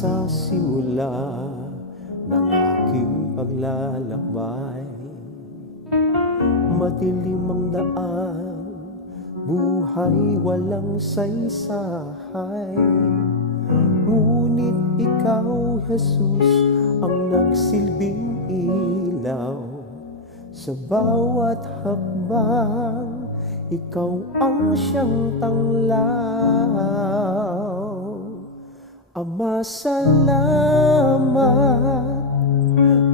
sa simula ng aking paglalakbay. Madilim ang daan, buhay walang saysay. Ngunit ikaw, Jesus, ang nagsilbing ilaw. Sa bawat hakbang, ikaw ang siyang tanglaw. Ama, salamat,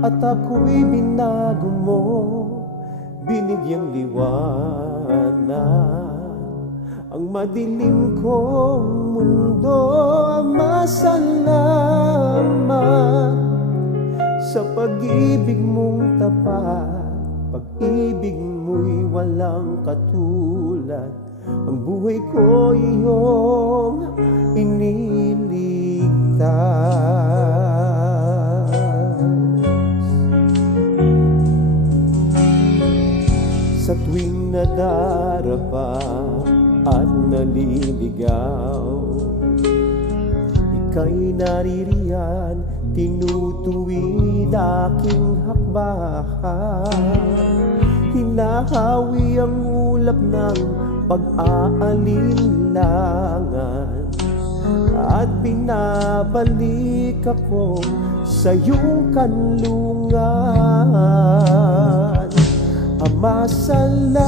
at ako'y binago mo, binigyang liwanag ang madilim kong mundo. Ama, salamat sa pag-ibig mong tapat. Pag-ibig mo'y walang katulad. Ang buhay ko iyong iniligtas. Sa tuwing nadarapa at naliligaw, ika'y naririyan, tinutuwid aking hakbang. Hinahawi ang ulap ng pag-aalinlangan, at pinabalik ako sa iyong kanlungan. Ama, salamat,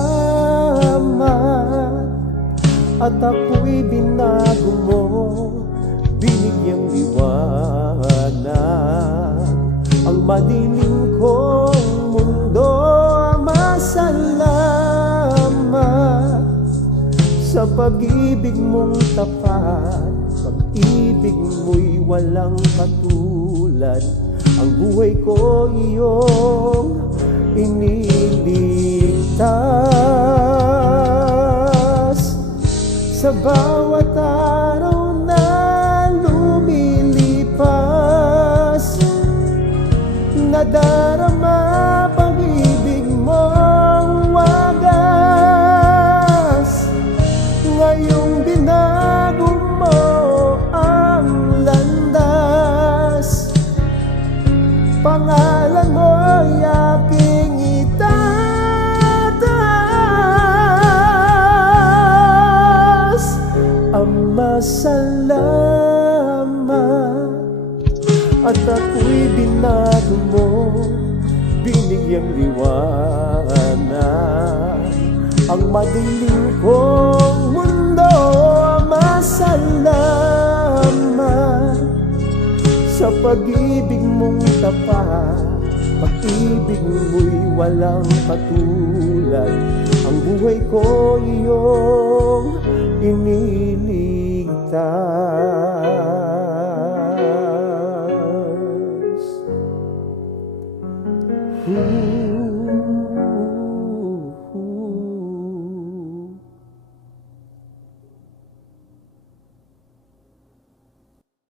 at ako'y binago mo, binigyang liwanag ang madilim kong mundo. Ama, salamat sa pag-ibig mong tapat. Pag-ibig mo'y walang katulad. Ang buhay ko iyong iniligtas. Sa bawat araw na lumilipas, nadarama pag-ibig mong wagas. Ngayong binago mo ang landas, pangalan mo'y aking itataas. Ama, salamat, at ako'y binago mo, binigyang liwanag ang madilim kong mundo. Ama, salamat sa pag-ibig mong tapat. Pag-ibig mo'y walang katulad. Ang buhay ko iyong iniligtas.